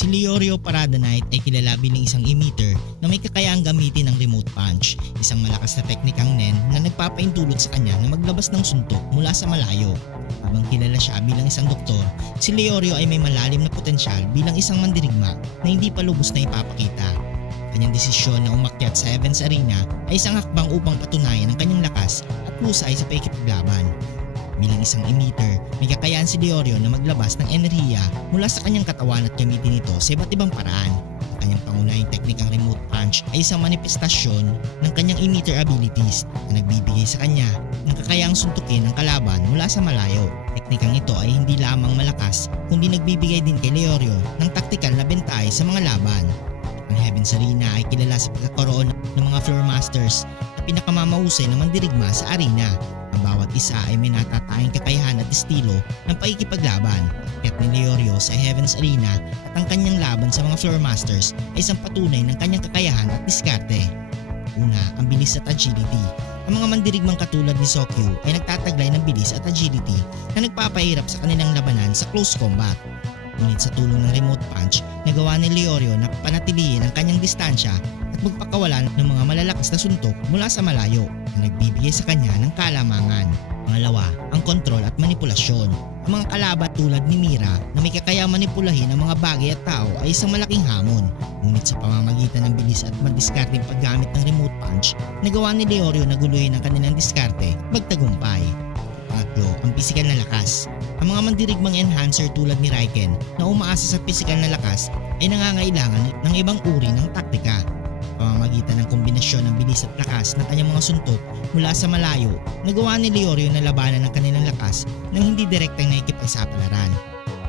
Si Leorio Parada ay kilala bilang isang emitter na may kakayahang gamitin ng remote punch, isang malakas na teknikang nen na nagpapaintulot sa kanya na maglabas ng suntok mula sa malayo. Habang kilala siya bilang isang doktor, si Leorio ay may malalim na potensyal bilang isang mandirigma na hindi pa lubos na ipapakita. Kanyang desisyon na umakyat sa Evans Arena ay isang hakbang upang patunayan ang kanyang lakas at husay sa paikipaglaban. Bilang isang emitter, may kakayahan si Leorio na maglabas ng enerhiya mula sa kanyang katawan at gamitin ito sa iba't ibang paraan. Ang kanyang pangunahing teknikang remote punch ay isang manifestasyon ng kanyang emitter abilities na nagbibigay sa kanya ng kakayahang suntukin ang kalaban mula sa malayo. Teknikang ito ay hindi lamang malakas kundi nagbibigay din kay Leorio ng taktikal na bentay sa mga laban. Ang Heavens Arena ay kilala sa pagkakaroon ng mga floor masters na pinakamamahusay na mandirigma sa arena. Ang bawat isa ay may natatanging kakayahan at estilo ng pakikipaglaban. Kaya't ni Leorio sa Heavens Arena at ang kanyang laban sa mga floor masters ay isang patunay ng kanyang kakayahan at diskarte. Una, ang bilis at agility. Ang mga mandirigmang katulad ni Sokyu ay nagtataglay ng bilis at agility na nagpapahirap sa kanilang labanan sa close combat. Ngunit sa tulong ng remote punch, nagawa ni Leorio na panatilihin ang kanyang distansya magpakawalan ng mga malalakas na suntok mula sa malayo na nagbibigay sa kanya ng kalamangan. Pangalawa, ang kontrol at manipulasyon. Ang mga kalaban tulad ni Mira na may kakayang manipulahin ang mga bagay at tao ay isang malaking hamon. Ngunit sa pamamagitan ng bilis at madiskarteng paggamit ng remote punch, nagawa ni Leorio na guluhin ang kanilang diskarte magtagumpay. Pangatlo, ang pisikal na lakas. Ang mga mandirigmang enhancer tulad ni Raiken na umaasa sa pisikal na lakas ay nangangailangan ng ibang uri ng taktika. Pamamagitan ng kombinasyon ng bilis at lakas ng kanyang mga suntok mula sa malayo, nagawa ni Leorio na labanan ang kanilang lakas nang hindi direktang nakikipagsapalaran.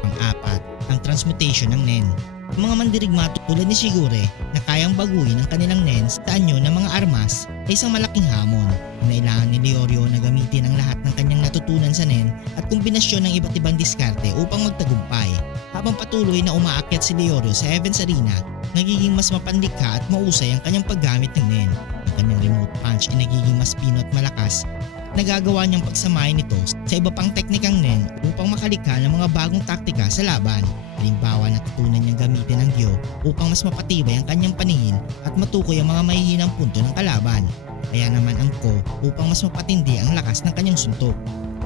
Pang-apat, ang transmutation ng Nen. Ang mga mandirigma tulad ni Sigure na kayang baguhin ang kanilang Nen sa anyo ng mga armas ay isang malaking hamon. Nailangan ni Leorio na gamitin ang lahat ng kanyang natutunan sa Nen at kombinasyon ng iba't ibang diskarte upang magtagumpay. Habang patuloy na umaakyat si Leorio sa Evans Arena, nagiging mas mapandikha at mausay ang kanyang paggamit ng Nen. Ang kanyang remote punch ay nagiging mas pino at malakas nagagawa niyang pagsamahin ito sa iba pang teknikang Nen upang makalikha ng mga bagong taktika sa laban. Halimbawa natutunan niyang gamitin ang Gyo upang mas mapatibay ang kanyang paningin at matukoy ang mga mahihinang punto ng kalaban. Kaya naman ang Ko upang mas mapatindi ang lakas ng kanyang suntok.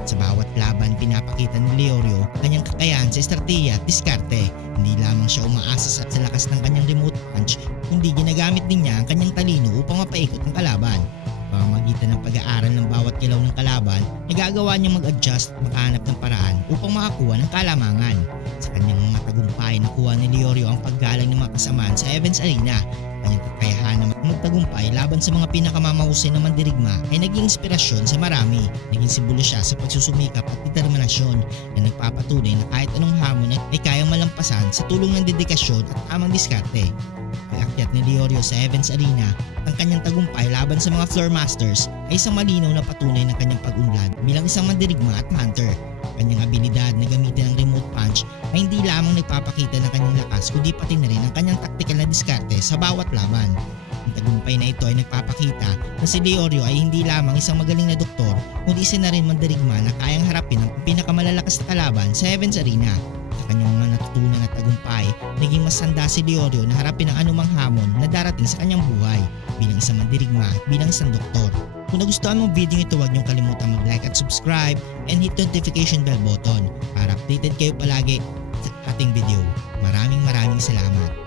Sa bawat laban pinapakita ni Leorio ang kanyang kakayahan sa estratehiya at diskarte. Hindi lamang siya umaasa sa, sa lakas ng kanyang remote punch, kundi ginagamit din niya ang kanyang talino upang mapaikot ang kalaban pamamagitan ng pag-aaral ng bawat kilaw ng kalaban, nagagawa niyang mag-adjust at makahanap ng paraan upang makakuha ng kalamangan. Sa kanyang mga tagumpay, nakuha ni Leorio ang paggalang ng mga kasamaan sa Evans Arena. Kanyang kakayahan na magtagumpay laban sa mga pinakamamahusay na mandirigma ay naging inspirasyon sa marami. Naging simbolo siya sa pagsusumikap at determinasyon na nagpapatunay na kahit anong hamon ay kayang malampasan sa tulong ng dedikasyon at tamang diskarte. Pag-akyat ni Leorio sa Evans Arena, ang kanyang tagumpay laban sa mga floor masters ay isang malinaw na patunay ng kanyang pag-unlad bilang isang mandirigma at hunter. Kanyang abilidad na gamitin ang remote punch ay hindi lamang nagpapakita ng kanyang lakas kundi pati na rin ang kanyang taktikal na diskarte sa bawat laban. Ang tagumpay na ito ay nagpapakita na si Leorio ay hindi lamang isang magaling na doktor kundi isa na rin mandirigma na kayang harapin ang pinakamalalakas na kalaban sa Evans Arena sa kanyang mga natutunan at tagumpay, naging mas handa si Leorio na harapin ang anumang hamon na darating sa kanyang buhay bilang isang mandirigma at bilang isang doktor. Kung nagustuhan mo ang video ito, huwag niyong kalimutan mag-like at subscribe and hit notification bell button para updated kayo palagi sa ating video. Maraming maraming salamat.